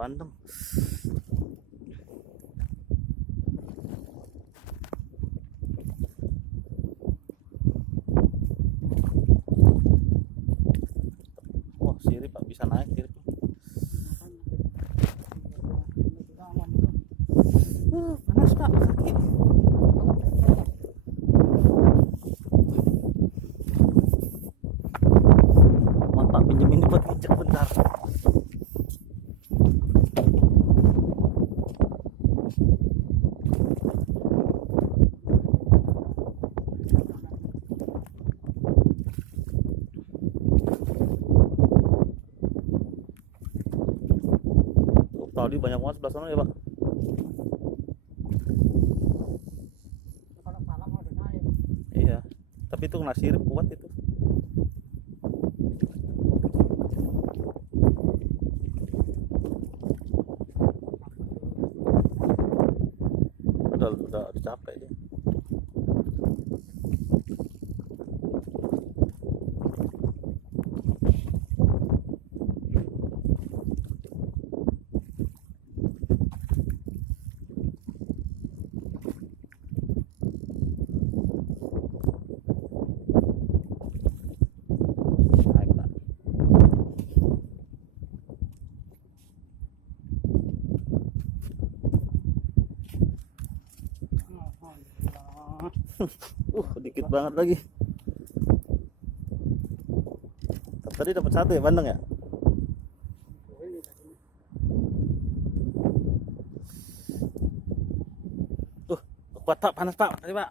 bandeng. Wah, sirip Pak, bisa naik sirip. Panas Pak, sakit. Pak, pinjem ini buat ngecek bentar. Tadi banyak banget sebelah sana ya Pak. Kalau malam udah naik. Iya, tapi itu kena sirip kuat itu. Udah capek dia. Naik Pak. Dikit banget lagi. Tadi dapat satu ya bandeng ya? Kuat Pak, panas Pak, tadi Pak.